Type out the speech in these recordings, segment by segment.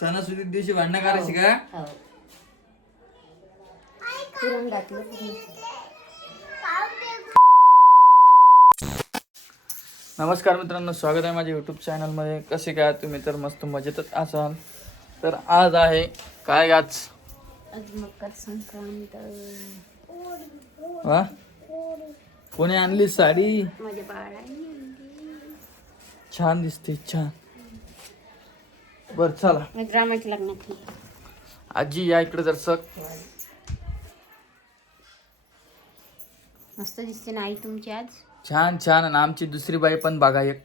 सणासुदीत दिवशी भांडणं करायची का? हो. पुरण घातलं पूर्ण. नमस्कार मित्रांनो स्वागत आहे माझ्या युट्यूब चॅनलमध्ये कसे काय तुम्ही तर मस्त मजेतच असाल. तर आज आहे काय आज आज मकर संक्रांत. हा कोणी आणली साडी? माझ्या बाळाने छान दिसते छान. बर चला. लग्नातली आजी या इकडे जर सक मस्त दिसते ना आई तुमची आज. छान छान. आणि आमची दुसरी बाई पण बघा एक.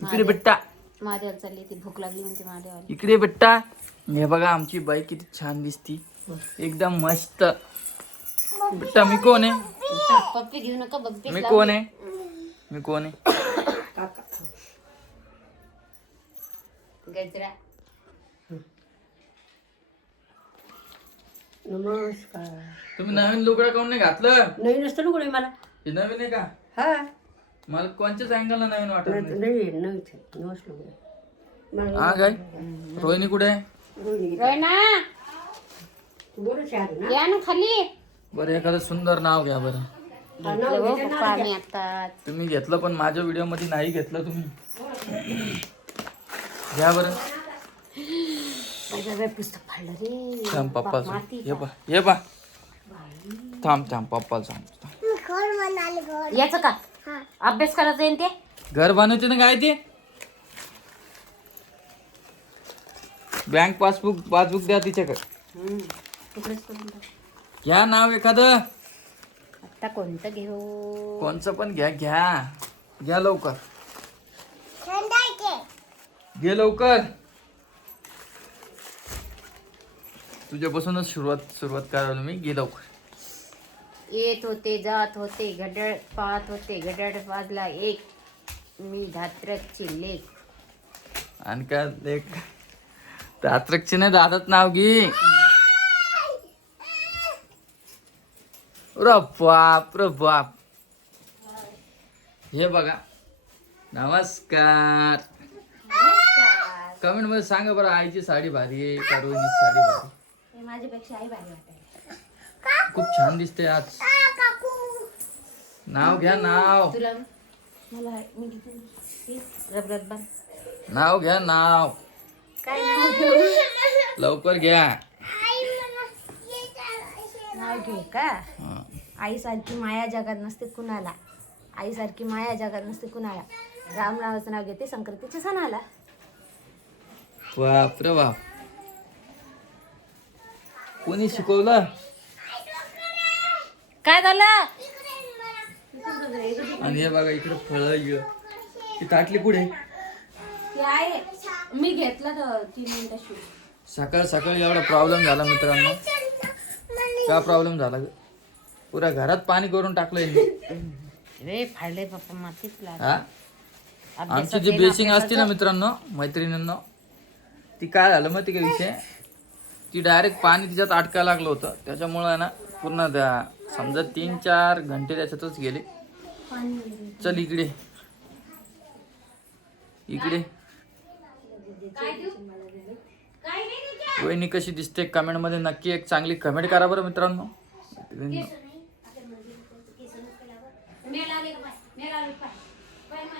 इकडे बेट्टा. महादेवाला चालली ती भूक लागली म्हणते महादेवाला इकडे बेट्टा. हे बघा आमची बाई किती छान दिसती. एकदम मस्त. बेटा मी कोण आहे? पप्पी घेऊ नका बघते मी कोण आहे? मी कोण आहे? गजरा. नमस्कार. तुम्ही नवीन लुगडं काऊन नाही घातलं? नवीन असतं ना कोणी मला. हे नवीन आहे का? हा. मला कोणत्याच अँगलला नवीन वाटत नाही नवीन नवीन नमस्कार हा काय? रोहिणी कुठे आहे? रोहिणी बोलू शहाणी ना. या ना खाली. बरं एखादं सुंदर नाव घ्या बरं. हा, हो. पप्पा आता. तुम्ही घेतलं पण माझ्या व्हिडिओमध्ये नाही घेतलं तुम्ही. घ्या बरं. माझं बाई पुस्तक फाडलं रे. थांब पप्पा माती ये पा ये पा थांब थांब पप्पाला सांग याचं का? अभ्यास करायचा आहे ना ते? घर बनवते ना काय ते? बँक पासबुक पासबुक द्या तिच्याकडे. हम्म. तिकडेच करून टाक. घ्या नाव एखादं. आता कोणतं घेऊ? कोणचं पण घ्या घ्या. घ्या लवकर. घे लवकर. तुझ्यापासूनच सुरुवात सुरुवात करायला मी लवकर. येत होते जात होते घड्याळ पाहत होते घड्याळ वाजला एक. मी धात्रकची लेख. आणि काय एक रात्रकचे नाही दादाच नाव घे. रे बाप रे बाप. हे बघा. नमस्कार. कमेंटमध्ये सांगा बरं आईची साडी भारी आहे का रोहिणीची साडी भारी माझ्यापेक्षा आई भारी वाटायला खूप छान दिसते आज. नाव घ्या नाव. तुला मला मी घेते. रबरत बांध नाव घ्या नाव. काय नाव? लवकर घ्या. नाव घेऊ का? हा. आईसारखी माया जगात नसते कुणाला. आईसारखी माया जगात नसते कुणाला. राम नावाचं नाव घेते संक्रांतीच्या सणाला. बाप रे बाप कोणी शिकवलं? काय झालं? आणि हे बघा इकडे फळ ती ताटली पुढे ते आहे. मी घेतलं तर तीन मिनिटं शूट सकाळ सकाळी एवढा प्रॉब्लेम झाला मित्रांनो. का प्रॉब्लेम झाला ग? पुऱ्या घरात पाणी करून टाकलंय मी. रे फाडले पप्पा मातीच लागली. हा? आमची जी बेसिंग असते ना मित्रांनो मैत्रिणींनो ती काय झालं माहिती का विषय? ती डायरेक्ट पाणी तिच्यात अटकायला लागलं होतं. त्याच्यामुळं आहे ना पूर्ण समजा तीन चार घंटे त्याच्यातच गेले. चल इकडे. इकडे. वहिनी कशी दिसते कमेंटमध्ये नक्की एक चांगली कमेंट करा बरं मित्रांनो.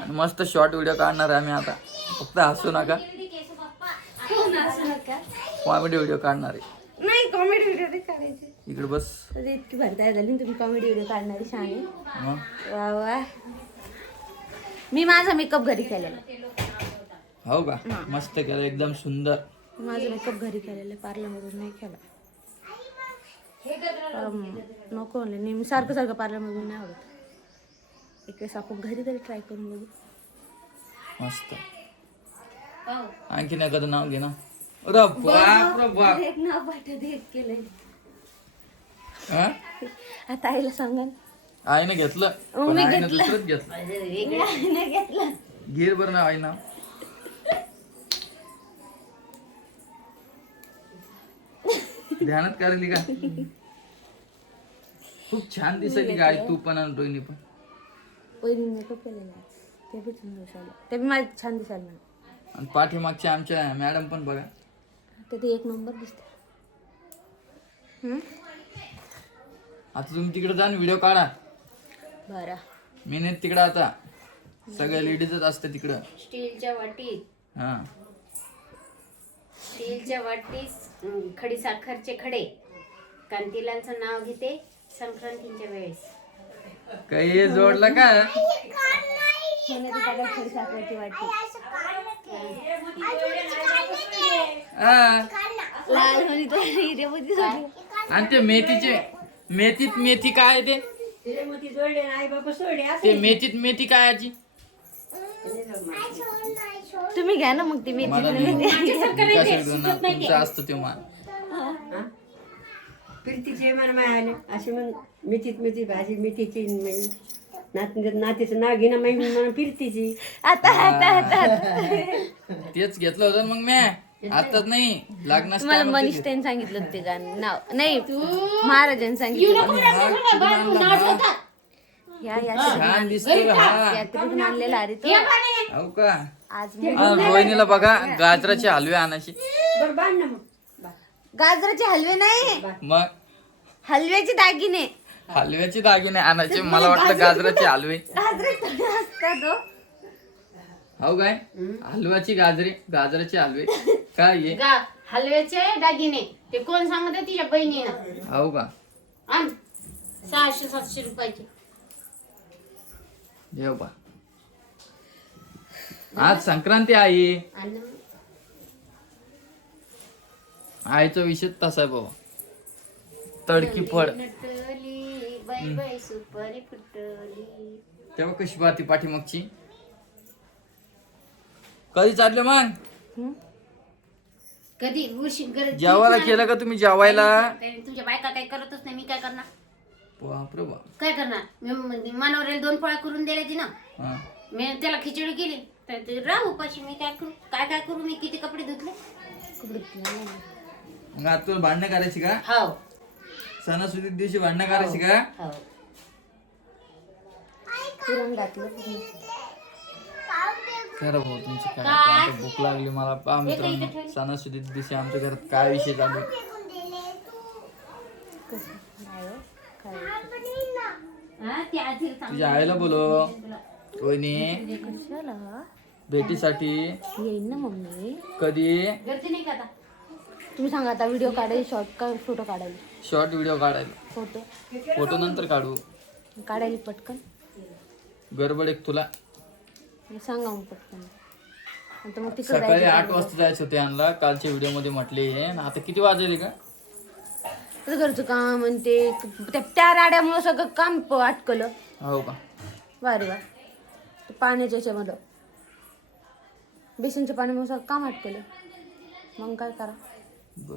आणि मस्त शॉर्ट व्हिडिओ काढणार आहे आम्ही आता. फक्त हसू नका. कॉमेडी व्हिडिओ काढणार आहे. नाही कॉमेडी व्हिडिओ नाही काढायचे. इकडे बस. अरे इतकी भरताय झाली ना तुम्ही कॉमेडी व्हिडिओ काढणारी शाणे. मग? वा वा. मी माझा मेकअप घरी केलेला. हो का? मस्त केलं एकदम सुंदर. माझा मेकअप घरी केलेला पार्लरमधून नाही केला. अम, नको म्हणले नेहमी सारखं सारखं पार्लरमधून नाही आवडत. एक वेळेस आपण घरी तरी ट्राय करून बघू. मस्त. आणखीन एखादं नाव घे ना. एक नाव पाठवते एक केलंय? आता आईला सांगा आईने घेतलं. मग मी घेतलं. घेतलं. नाही घेतलं. घे बरं ना आई नाव. ध्यानात काढली का? खूप छान दिसायली गाडी तू पण आणि रोहिणी पण. पहिली मेकअप केलेला. ते बी छान दिसायला. ते बी माझं छान दिसायला आणि पाठीमागच्या आमच्या मॅडम पण बघा. तर ते एक नंबर दिसते आता तुम्ही तिकडे जा व्हिडिओ काढा. बरं. मी नाही तिकडं आता. सगळ्या लेडीजच असते तिकडं. स्टीलच्या वाटीत. हा. स्टीलच्या वाटीत खडी साखरचे खडे. कांतीलांचं नाव घेते संक्रांतीच्या वेळेस. काही जोडलं का? साखरेची वाटी हा. लाल होती तर हिरेमध्ये होती. आणि ते मेथीचे मेथीत मेथी काय आहे ते? मेथीत मेथी काय आजी? तुम्ही घ्या ना मग ती मेथी. असतं ते मान फिरतीचे मला मिळाले असे मग मेथीत मेथी भाजी मेथीची नात नातीचं नाव घेणं मग मला फिरतीची आता आता आता आता. तेच घेतलं होतं मग मी आताच नाही. लागणार मला मनीष त्यांनी सांगितलं ते गाणं. नाव नाही महाराजांनी सांगितलं या छान दिसतो हा यात्रेतून आणलेला अरे तो. हो का? आज मी- आणि रोहिणीला बघा गाजराचे हलवे आणायचे. बरं बांध ना मग. गाजराचे हलवे नाही. मग? हलव्याचे दागिने. हलव्याचे दागिने आणायचे. मला वाटलं गाजराचे हलवे. गाजरे थोडे असतात हो. हो काय? हलव्याची गाजरे गाजराचे हलवे. काय गा हलव्याचे दागिने. ते कोण सांगत? आहे? तिच्या बहिणीनं. हो का? आण सहाशे सातशे रुपयाचे. आज संक्रांती आहे. आणि? आईचा विषय तसा आहे बाबा. तडकी फळ नटली बाय बाय सुपारी फुटली. तेव्हा कशी पाहती पाठीमागची? कधी चालले मग? कधी उशी गरज जेवायला केलं का तुम्ही? जेवायला? तुमच्या बायका काय करतच नाही मी काय करणार? बापरे बाप. काय करणार? मी मानवरेला दोन फळा करून दिल्या ती ना हा. मी त्याला खिचडी केली. तर ते राहू उपाशी मी काय करू काय काय करू मी किती कपडे धुतले? मग आता तुला भांडणं करायची का? हो. सणासुदी दिवशी भांडणं करायची का? हो. पुरण घातलं पूर्ण. खरं भाऊ तुमची काय आता भूक लागली मला. पहा मित्रांनो सणासुदी दिवशी आमच्या घरात काय विषय चालू आहे? हा, ती आजी सांग तुझ्या आईला बोलो वहिनी कशाला भेटीसाठी येईन ना मम्मी कधी? गर्दी नाही का आता? तुम्ही सांगा आता व्हिडिओ काढायला शॉर्ट का फोटो काढायला शॉर्ट व्हिडिओ काढायला फोटो फोटो नंतर काढू. काढायला पटकन. गडबड एक तुला. सांगा मग पटकन. आता मग तिकडे सकाळी आठ वाजता जायचं होते यांना. कालच्या व्हिडिओमध्ये म्हटले हे. आता किती वाजले का? तर घरचं काम आणि ते त्या त्या राड्यामुळं सगळं काम प- अटकलं. हो का? बरं वा ते पाण्याच्या याच्यामध्ये बेसनच्या पाण्यामुळे सगळं काम अटकलं. मग काय करा? बरं.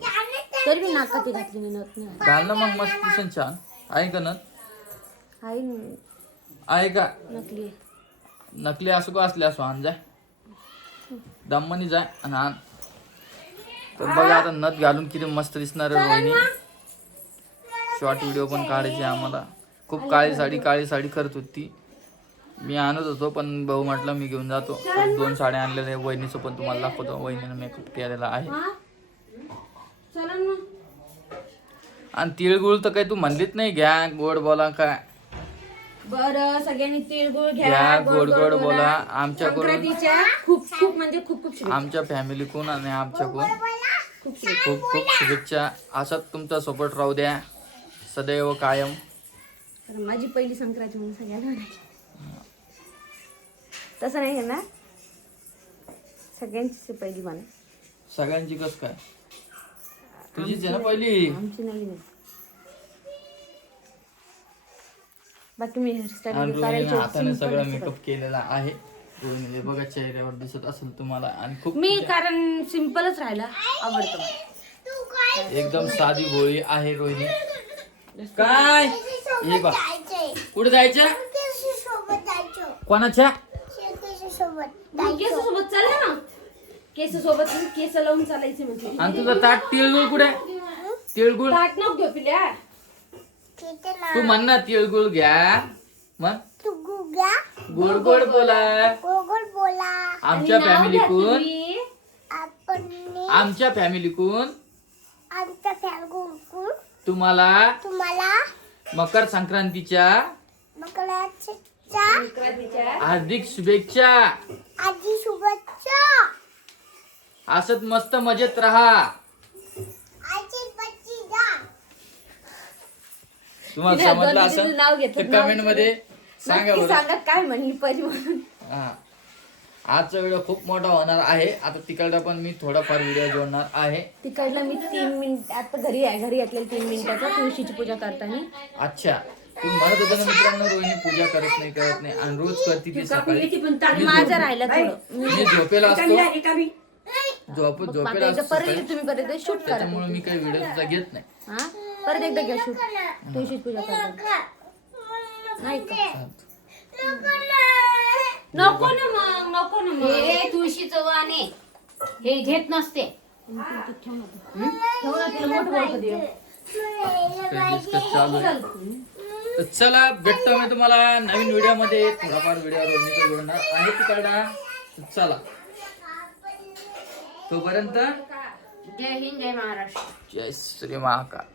तरी मी नाकाती घातली मी नत नाही. घाल ना मग मस्त दिसन छान. आहे का ना. आहे का? नकली नकली असो का असले असो आण जाय दमनी जाय आणि आण. तर बघा आता नथ घालून किती मस्त दिसणार आहे रोहिणी. शॉर्ट व्हिडिओ पण काढायचे आम्हाला. खूप काळी साडी काळी साडी करत होती. मी आणत होतो पण भाऊ म्हटलं मी घेऊन जातो. दोन साड्या आणलेल्या आहे वहिनीचं पण तुम्हाला दाखवतो. वहिनीनं मेकअप केलेला आहे. आणि तिळगुळ तर काही तू म्हणलीच नाही. घ्या गोड बोला काय? बरं सगळ्यांनी तिळगुळ घ्या गोड गोड बोला. आमच्याकडून संक्रांतीच्या खूप खूप म्हणजे खूप खूप शुभेच्छा. आमच्या फॅमिलीकडून आणि आमच्याकडून खूप खूप शुभेच्छा. असाच तुमचा सपोर्ट राहू द्या. सदैव कायम. माझी पहिली संक्रांत म्हणून सगळ्यांना म्हणायची. तसं नाही आहे ना? सगळ्यांची पहिली म्हणा सगळ्यांची कस काय? तुझीच आहे ना पहिली? आमची नाही बाकी मी हेअरस्टाईल करायची हाताने सगळं मेकअप केलेला आहे. रोहिणीने बघा चेहऱ्यावर दिसत असेल तुम्हाला आणि खूप मी कारण सिम्पलच राहायला आवडतं. एकदम साधी भोळी आहे रोहिणी. काय? हे बा. कुठे जायचं? कोणाच्या? केस सोबत चालले ना. केस सोबत केस लावून चालायचे म्हणजे आणि तुझं ताट तिळगुळ कुठे? तिळगुळ? ताट नको घेऊ पिल्या. तू म्हण ना तिळगुळ घ्या. मग? गोड गोड बोला. आमच्या आमच्या फॅमिलीकून आमच्या फॅलगुंकून तुम्हाला? तुम्हाला? मकर संक्रांतीच्या? हार्दिक शुभेच्छा. आजी शुभेच्छा. असत मस्त मजेत राहा आजी बच्ची जा तुम्हाला तिने समजलं दोन दिवसाचं नाव असं? घेतलं, तर नाव कमेंटमध्ये सांगा नक्की बरं. सांगा काय म्हणली परी म्हणून. हा. आजचा व्हिडिओ खूप मोठा होणार आहे. आता तिकडला पण मी थोडाफार व्हिडिओ जोडणार आहे. तिकडला मी तीन मिनिट आता घरी आहे घरी घातलेलं तीन मिनिटाचा तुळशीची पूजा करताना. अच्छा. तुम्ही म्हणत होता ना मित्रांनो रोहिणी पूजा करत नाही करत नाही. आणि रोज करते ती सकाळी. माझं राहिलं थोडं. मी झोपेला असतो. झोप आता झोपेला एकदा असतो. परत सकाळी. एकदा तुम्ही परत शूट करा त्याच्यामुळे मी काही व्हिडिओ सुद्धा घेत नाही. हा? परत एकदा घ्या शूट. तुळशीची पूजा करताना नाही का? नको ना मग नको ना मग. हे तुळशीचं वाण आहे. हे घेत नसते. ठेव ना तिला मोठं चालू आहे तर चला भेटतो मी तुम्हाला नवीन व्हिडिओमध्ये थोडाफार व्हिडिओ रोहिणीचा जोडणार आहे तिकडला तर चला. तोपर्यंत जय हिंद जय महाराष्ट्र. जय श्री महाकाल.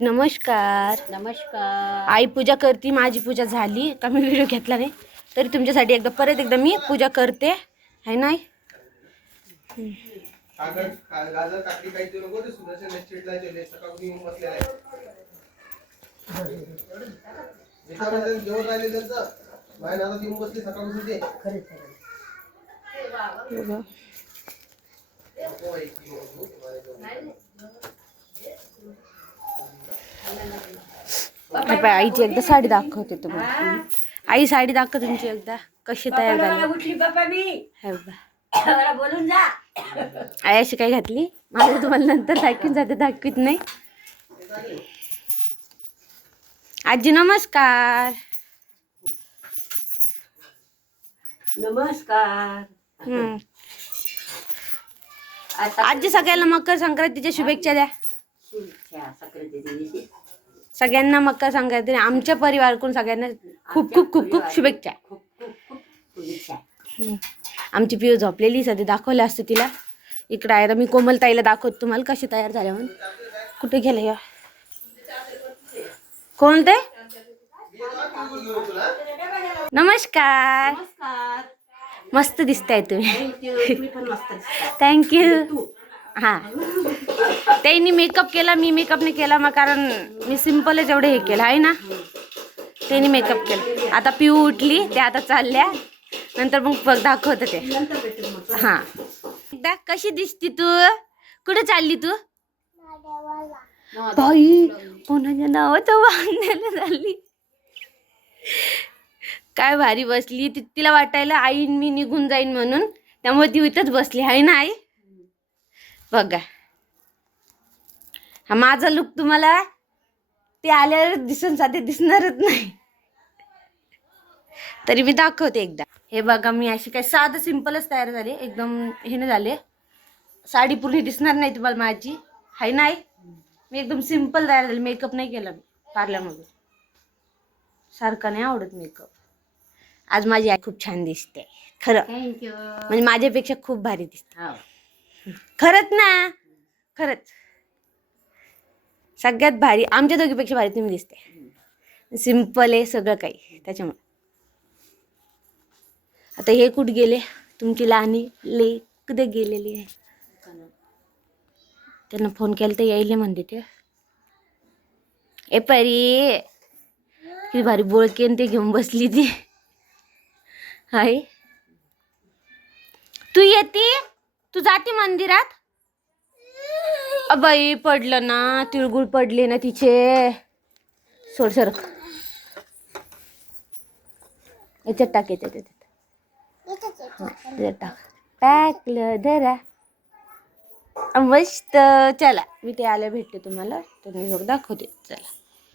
नमस्कार. नमस्कार. आई पूजा करते माझी पूजा झाली. का मी व्हिडिओ घेतला नाही तरी तुमच्यासाठी एकदा परत एकदा मी पूजा करते. नाही हे पाय, आईची एकदा साडी दाखवते तुम्हाला. आई साडी दाखव तुमची एकदा. कशी तयार झाली. बोलून जा. आई अशी काय घातली? माझं तुम्हाला नंतर दाखवीन जाते दाखवीत नाही. आजी नमस्कार. नमस्कार. आजी सगळ्यांना मकर संक्रांतीच्या शुभेच्छा द्या. सगळ्यांना मकर संक्रांती आमच्या परिवारकडून सगळ्यांना खूप खूप खूप खूप शुभेच्छा. आमची पिऊ झोपलेली सध्या दाखवलं असतं तिला. इकडं आहे मी कोमल ताईला दाखवत तुम्हाला कशी तयार झाल्या म्हणून. कुठे गेलं या? कोण ते? नमस्कार. मस्त दिसताय तुम्ही. थँक्यू हां. त्यांनी मेकअप केला मी मेकअप नाही केला मग कारण मी सिम्पलच एवढं हे केलं आहे ना? त्यांनी मेकअप केलं. आता पिऊ उठली ते आता चालल्या. नंतर मग बघ दाखवतं ते. हां. एकदा कशी दिसती तू? कुठे चालली तू? बाई कोणाच्या नावाचं बांधायला चालली? काय भारी बसली. ती तिला वाटायला आईन मी निघून जाईन म्हणून. त्यामुळे ती इथंच बसली आहे ना आई? बघा. हा माझा लुक तुम्हाला ते आल्यावर दिसून साधे दिसणारच नाही. तरी मी दाखवते एकदा. हे बघा मी अशी काय साधं सिंपलच तयार झाले. एकदम हे नाही झाले. साडी पूर्ण दिसणार नाही तुम्हाला माझी. हाय नाही. मी एकदम सिंपल तयार झाले. मेकअप नाही केला मी पार्लरमध्ये सारखा नाही आवडत मेकअप आज माझी आई खूप छान दिसते. खरं. थँक्यू म्हणजे माझ्यापेक्षा खूप भारी दिसते. हो. खरंच ना? खरंच. सगळ्यात भारी आमच्या दोघीपेक्षा भारी तुम्ही दिसते सिंपल आहे सगळं काही त्याच्यामुळे. आता हे कुठे गेले? तुमची लहानी ले कुठे गेलेली आहे. त्यांना फोन केला तर यायले म्हणते ते. ए परी किती भारी बोळके ते घेऊन बसली ती. हाय. तू येते? तू जाते मंदिरात? अबाई पडलं ना तिळगुळ पडले ना तिचे. सोड सर. याच्यात टाक याच्यात याच्यात. याच्यात टाक. टाकलं धरा. मस्त. चला मी ते आल्या भेटते तुम्हाला. तर मी दाखवते. चला.